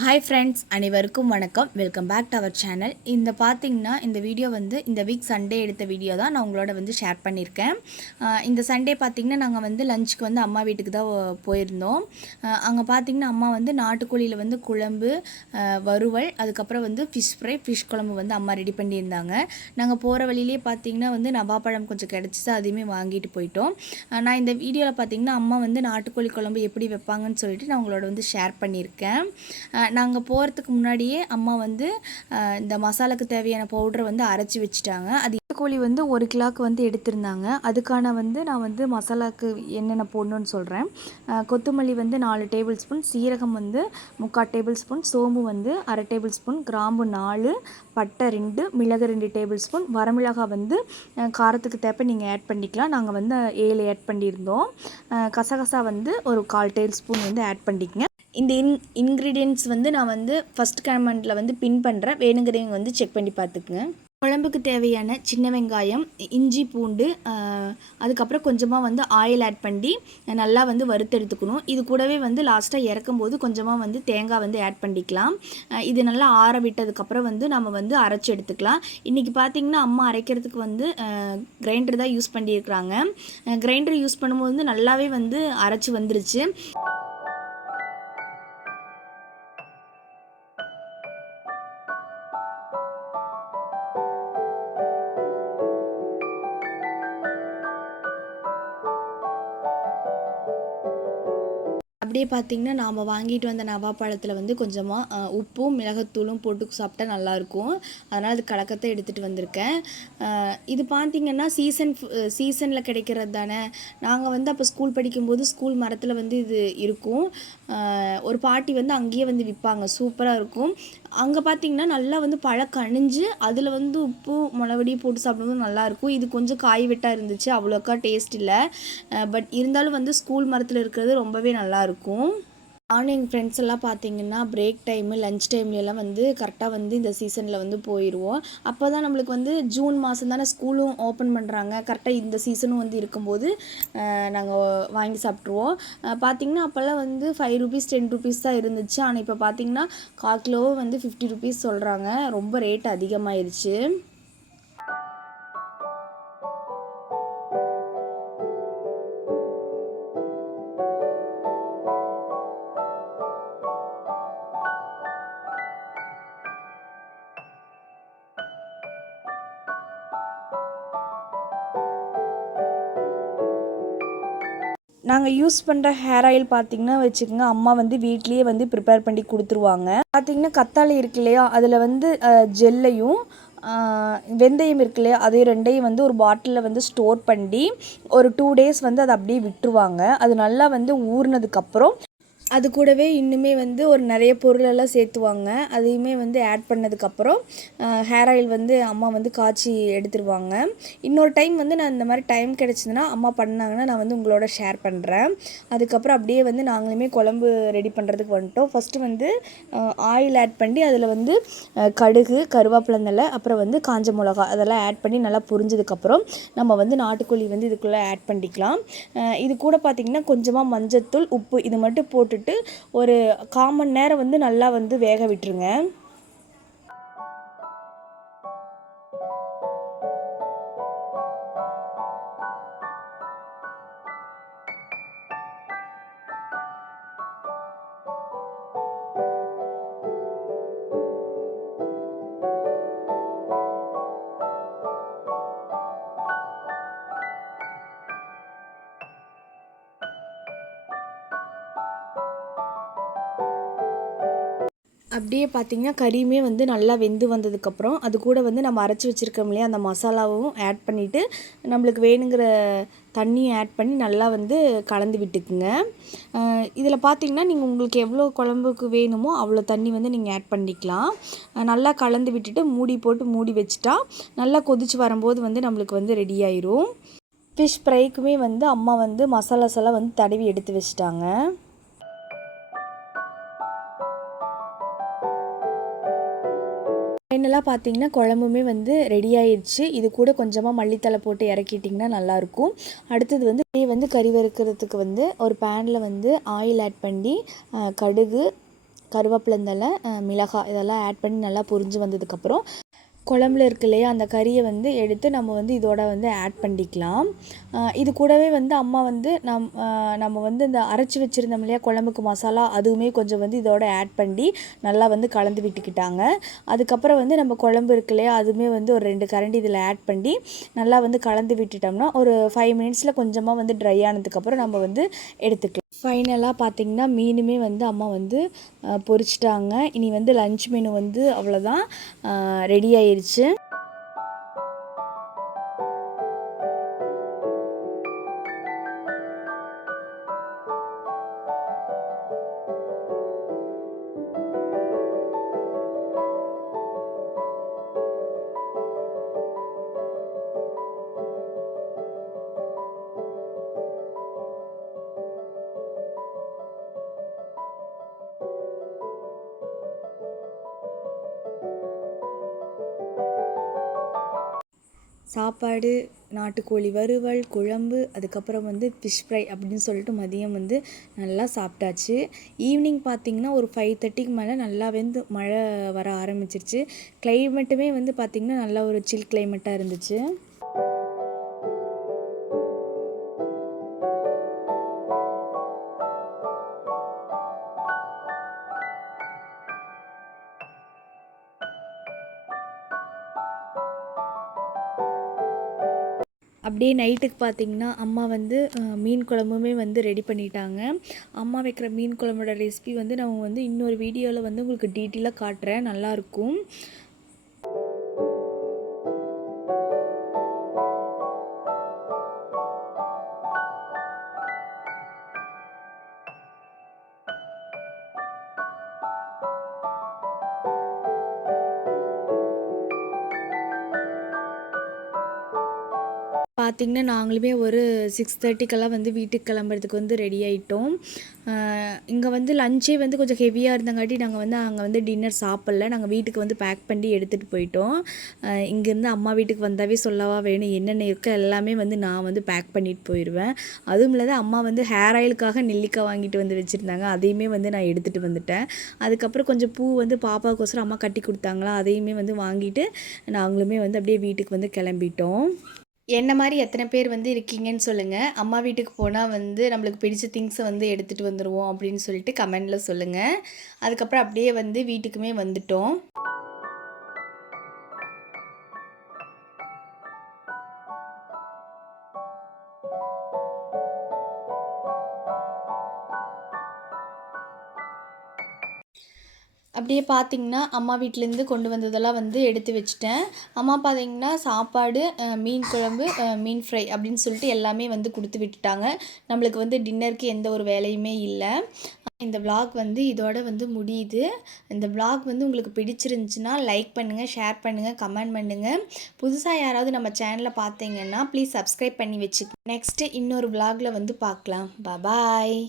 Hi friends, அனைவருக்கும் வணக்கம். Welcome back to our channel. இந்த வீடியோ இந்த வீக் சண்டே எடுத்த வீடியோ தான் நான் உங்களோட ஷேர் பண்ணியிருக்கேன். இந்த சண்டே பார்த்திங்கன்னா நாங்கள் லஞ்சுக்கு அம்மா வீட்டுக்கு தான் போயிருந்தோம். அங்கே பார்த்திங்கன்னா அம்மா நாட்டுக்கோழியில் குழம்பு, வறுவல், அதுக்கப்புறம் ஃபிஷ் ஃப்ரை, ஃபிஷ் குழம்பு அம்மா ரெடி பண்ணியிருந்தாங்க. நாங்கள் போகிற வழியிலே பார்த்திங்கன்னா நவாப்பழம் கொஞ்சம் கிடச்சிச்சு, அதையுமே வாங்கிட்டு போயிட்டோம். நான் இந்த வீடியோவில் பார்த்திங்கன்னா அம்மா நாட்டுக்கோழி குழம்பு எப்படி வைப்பாங்கன்னு சொல்லிட்டு நான் உங்களோட ஷேர் பண்ணியிருக்கேன். நாங்கள் போகிறதுக்கு முன்னாடியே அம்மா இந்த மசாலாக்கு தேவையான பவுடரை அரைச்சி வச்சுட்டாங்க. அது கோழி 1 கிலோக்கு எடுத்திருந்தாங்க. அதுக்கான நான் மசாலாவுக்கு என்னென்ன போடணும்னு சொல்கிறேன். கொத்தமல்லி 4 டேபிள் ஸ்பூன், சீரகம் 3/4 டேபிள் ஸ்பூன், சோம்பு 1/2 டேபிள் ஸ்பூன், கிராம்பு 4, பட்டை 2, மிளகு 2 டேபிள் ஸ்பூன், வரமிளகாய் காரத்துக்கு தேப்ப நீங்கள் ஆட் பண்ணிக்கலாம். நாங்கள் 7 ஆட் பண்ணியிருந்தோம். கசகசா ஒரு 1/4 டேபிள் ஸ்பூன் ஆட் பண்ணிக்கங்க. இந்த இன்க்ரீடியன்ட்ஸ் நான் ஃபஸ்ட் கமெண்ட்டில் பின் பண்ணுறேன். வேணுங்கிறவங்க செக் பண்ணி பார்த்துக்குங்க. குழம்புக்கு தேவையான சின்ன வெங்காயம், இஞ்சி, பூண்டு, அதுக்கப்புறம் கொஞ்சமாக ஆயில் ஆட் பண்ணி நல்லா வறுத்தெடுத்துக்கணும். இது கூடவே லாஸ்ட்டாக இறக்கும்போது கொஞ்சமாக தேங்காய் ஆட் பண்ணிக்கலாம். இது நல்லா ஆற விட்டதுக்கப்புறம் நம்ம அரைச்சி எடுத்துக்கலாம். இன்றைக்கி பார்த்திங்கன்னா அம்மா அரைக்கிறதுக்கு கிரைண்டர் தான் யூஸ் பண்ணியிருக்கிறாங்க. கிரைண்டர் யூஸ் பண்ணும்போது நல்லாவே அரைச்சி வந்துருச்சு. அப்படியே பார்த்திங்கன்னா நாம் வாங்கிட்டு வந்த நவாப்பழத்தில் கொஞ்சமாக உப்பும் மிளகாத்தூளும் போட்டு சாப்பிட்டா நல்லாயிருக்கும். அதனால் அது கலக்கத்தை எடுத்துகிட்டு வந்திருக்கேன். இது பார்த்திங்கன்னா சீசனில் கிடைக்கிறது தானே. நாங்கள் அப்போ ஸ்கூல் படிக்கும்போது ஸ்கூல் மரத்தில் இது இருக்கும். ஒரு பாட்டி அங்கேயே விற்பாங்க. சூப்பராக இருக்கும். அங்கே பார்த்திங்கன்னா நல்லா பழம் கனிஞ்சு அதில் உப்பு மிளகுடி போட்டு சாப்பிடும்போது நல்லாயிருக்கும். இது கொஞ்சம் காய் வெட்டாக இருந்துச்சு, அவ்வளோக்கா டேஸ்ட் இல்லை. பட் இருந்தாலும் ஸ்கூல் மரத்தில் இருக்கிறது ரொம்பவே நல்லாயிருக்கும். நானும் எங்கள் ஃப்ரெண்ட்ஸ் எல்லாம் பார்த்திங்கன்னா பிரேக் டைமு, லஞ்ச் டைம்லலாம் கரெக்டாக இந்த சீசனில் போயிடுவோம். அப்போ தான் நம்மளுக்கு ஜூன் மாதம் தானே ஸ்கூலும் ஓப்பன் பண்ணுறாங்க. கரெக்டாக இந்த சீசனும் இருக்கும்போது நாங்கள் வாங்கி சாப்பிட்ருவோம். பார்த்திங்கன்னா அப்போல்லாம் 5 ருபீஸ் 10 ருபீஸ் தான் இருந்துச்சு. ஆனால் இப்போ பார்த்திங்கன்னா 1/4 கிலோ 50 ருபீஸ் சொல்கிறாங்க. ரொம்ப ரேட் அதிகமாகிருச்சு. நாங்கள் யூஸ் பண்ணுற ஹேர் ஆயில் பார்த்திங்கன்னா வச்சுக்கோங்க, அம்மா வீட்லேயே ப்ரிப்பேர் பண்ணி கொடுத்துருவாங்க. பார்த்திங்கன்னா கத்தாழை இருக்கு இல்லையா, அதில் ஜெல்லையும் வெந்தயம் இருக்கு இல்லையா, அதையும் ரெண்டையும் ஒரு பாட்டிலில் ஸ்டோர் பண்ணி ஒரு 2 டேஸ் அதை அப்படியே விட்டுருவாங்க. அது நல்லா ஊறினதுக்கப்புறம் அது கூடவே இன்னுமே ஒரு நிறைய பொருளெல்லாம் சேர்த்துவாங்க. அதையுமே ஆட் பண்ணதுக்கப்புறம் ஹேர் ஆயில் அம்மா காய்ச்சி எடுத்துருவாங்க. இன்னொரு டைம் நான் இந்த மாதிரி டைம் கிடச்சிதுன்னா அம்மா பண்ணாங்கன்னா நான் உங்களோட ஷேர் பண்ணுறேன். அதுக்கப்புறம் அப்படியே நாங்களுமே குழம்பு ரெடி பண்ணுறதுக்கு வந்துட்டோம். ஃபஸ்ட்டு ஆயில் ஆட் பண்ணி அதில் கடுகு, கருவேப்பிலை, அப்புறம் காஞ்ச மிளகா அதெல்லாம் ஆட் பண்ணி நல்லா புரிஞ்சதுக்கப்புறம் நம்ம நாட்டுக்கோழி இதுக்குள்ளே ஆட் பண்ணிக்கலாம். இது கூட பார்த்திங்கன்னா கொஞ்சமாக மஞ்சத்தூள், உப்பு இது மட்டும் போட்டு ஒரு 1/4 மணி நேரம் நல்லா வேக விட்டுருங்க. அப்படியே பார்த்திங்கன்னா கறியுமே நல்லா வெந்து வந்ததுக்கப்புறம் அது கூட நம்ம அரைச்சி வச்சுருக்கோம் இல்லையா, அந்த மசாலாவும் ஆட் பண்ணிவிட்டு நம்மளுக்கு வேணுங்கிற தண்ணியும் ஆட் பண்ணி நல்லா கலந்து விட்டுக்குங்க. இதில் பார்த்திங்கன்னா நீங்கள் உங்களுக்கு எவ்வளோ குழம்புக்கு வேணுமோ அவ்வளோ தண்ணி நீங்கள் ஆட் பண்ணிக்கலாம். நல்லா கலந்து விட்டுட்டு மூடி போட்டு மூடி வச்சுட்டா நல்லா கொதிச்சு வரும்போது நம்மளுக்கு ரெடி ஆயிரும். ஃபிஷ் ஃப்ரைக்குமே அம்மா மசாலாஸ் எல்லாம் தடவி எடுத்து வச்சுட்டாங்க. ஃபைனலாக பார்த்திங்கன்னா குழம்புமே ரெடி ஆயிடுச்சு. இது கூட கொஞ்சமாக மல்லித்தலை போட்டு இறக்கிட்டிங்கன்னா நல்லாயிருக்கும். அடுத்தது கறி வறுக்கிறதுக்கு ஒரு பேனில் ஆயில் ஆட் பண்ணி கடுகு, கருவேப்பிலந்தலை, மிளகாய் இதெல்லாம் ஆட் பண்ணி நல்லா பொரிஞ்சு வந்ததுக்கப்புறம் குழம்புல இருக்கு இல்லையா அந்த கறியை வந்து எடுத்து நம்ம வந்து இதோட வந்து ஆட் பண்ணிக்கலாம். இது கூடவே வந்து அம்மா வந்து நம்ம வந்து இந்த அரைச்சி வச்சுருந்தோம் இல்லையா குழம்புக்கு மசாலா, அதுவுமே கொஞ்சம் வந்து இதோட ஆட் பண்ணி நல்லா வந்து கலந்து விட்டுக்கிட்டாங்க. அதுக்கப்புறம் வந்து நம்ம குழம்பு இருக்கு இல்லையா அதுவுமே வந்து ஒரு 2 கரண்டி இதில் ஆட் பண்ணி நல்லா வந்து கலந்து விட்டுட்டோம்னா ஒரு 5 மினிட்ஸில் கொஞ்சமாக வந்து ட்ரை ஆனதுக்கப்புறம் நம்ம வந்து எடுத்துக்கலாம். ஃபைனலாக பார்த்திங்கன்னா மீனுமே வந்து அம்மா வந்து பொரிச்சிட்டாங்க. இனி வந்து லன்ச் மெனு வந்து அவ்வளோதான், ரெடி ஆயிடுச்சு. சாப்பாடு, நாட்டுக்கோழி வறுவல், குழம்பு, அதுக்கப்புறம் வந்து ஃபிஷ் ஃப்ரை அப்படின்னு சொல்லிட்டு மதியம் வந்து நல்லா சாப்பிட்டாச்சு. ஈவினிங் பார்த்திங்கன்னா ஒரு 5:30க்கு மேலே நல்லா வந்து மழை வர ஆரம்பிச்சிருச்சு. கிளைமேட்டுமே வந்து பார்த்திங்கன்னா நல்லா ஒரு சில் கிளைமேட்டாக இருந்துச்சு. அப்படியே நைட்டுக்கு பார்த்திங்கன்னா அம்மா வந்து மீன் குழம்புமே வந்து ரெடி பண்ணிட்டாங்க. அம்மா வைக்கிற மீன் குழம்போட ரெசிபி வந்து நான் வந்து இன்னொரு வீடியோவில் வந்து உங்களுக்கு டீட்டெயிலாக காட்டுறேன், நல்லாயிருக்கும். பார்த்திங்கன்னா நாங்களுமே ஒரு 6:30க்கெல்லாம் வந்து வீட்டுக்கு கிளம்புறதுக்கு வந்து ரெடி ஆகிட்டோம். இங்கே வந்து லஞ்சே வந்து கொஞ்சம் ஹெவியாக இருந்தங்காட்டி நாங்கள் வந்து அங்கே வந்து டின்னர் சாப்பிட்ல. நாங்கள் வீட்டுக்கு வந்து பேக் பண்ணி எடுத்துகிட்டு போயிட்டோம். இங்கேருந்து அம்மா வீட்டுக்கு வந்தாவே சொல்லவா வேணும், என்னென்ன இருக்கோ எல்லாமே வந்து நான் வந்து பேக் பண்ணிட்டு போயிடுவேன். அதுவும் இல்லாத அம்மா வந்து ஹேர் ஆயிலுக்காக நெல்லிக்காய் வாங்கிட்டு வந்து வச்சுருந்தாங்க, அதையுமே வந்து நான் எடுத்துகிட்டு வந்துட்டேன். அதுக்கப்புறம் கொஞ்சம் பூ வந்து பாப்பாவுக்கோசரம் அம்மா கட்டி கொடுத்தாங்களா, அதையுமே வந்து வாங்கிட்டு நாங்களுமே வந்து அப்படியே வீட்டுக்கு வந்து கிளம்பிட்டோம். என்ன மாதிரி எத்தனை பேர் வந்து இருக்கீங்கன்னு சொல்லுங்கள். அம்மா வீட்டுக்கு போனால் வந்து நம்மளுக்கு பிடிச்ச திங்ஸை வந்து எடுத்துகிட்டு வந்துடுவோம் அப்படின்னு சொல்லிட்டு கமெண்டில் சொல்லுங்கள். அதுக்கப்புறம் அப்படியே வந்து வீட்டுக்குமே வந்துட்டோம். அப்படியே பார்த்திங்கன்னா அம்மா வீட்டிலேருந்து கொண்டு வந்ததெல்லாம் வந்து எடுத்து வச்சுட்டேன். அம்மா பார்த்திங்கன்னா சாப்பாடு, மீன் குழம்பு, மீன் ஃப்ரை அப்படின்னு சொல்லிட்டு எல்லாமே வந்து கொடுத்து விட்டுட்டாங்க. நம்மளுக்கு வந்து டின்னருக்கு எந்த ஒரு வேலையுமே இல்லை. இந்த விளாக் வந்து இதோட வந்து முடியுது. இந்த விளாக் வந்து உங்களுக்கு பிடிச்சிருந்துச்சுன்னா லைக் பண்ணுங்கள், ஷேர் பண்ணுங்கள், கமெண்ட் பண்ணுங்கள். புதுசாக யாராவது நம்ம சேனலை பார்த்தீங்கன்னா ப்ளீஸ் சப்ஸ்கிரைப் பண்ணி வச்சுக்கோங்க. நெக்ஸ்ட்டு இன்னொரு விளாகில் வந்து பார்க்கலாம். பாய்.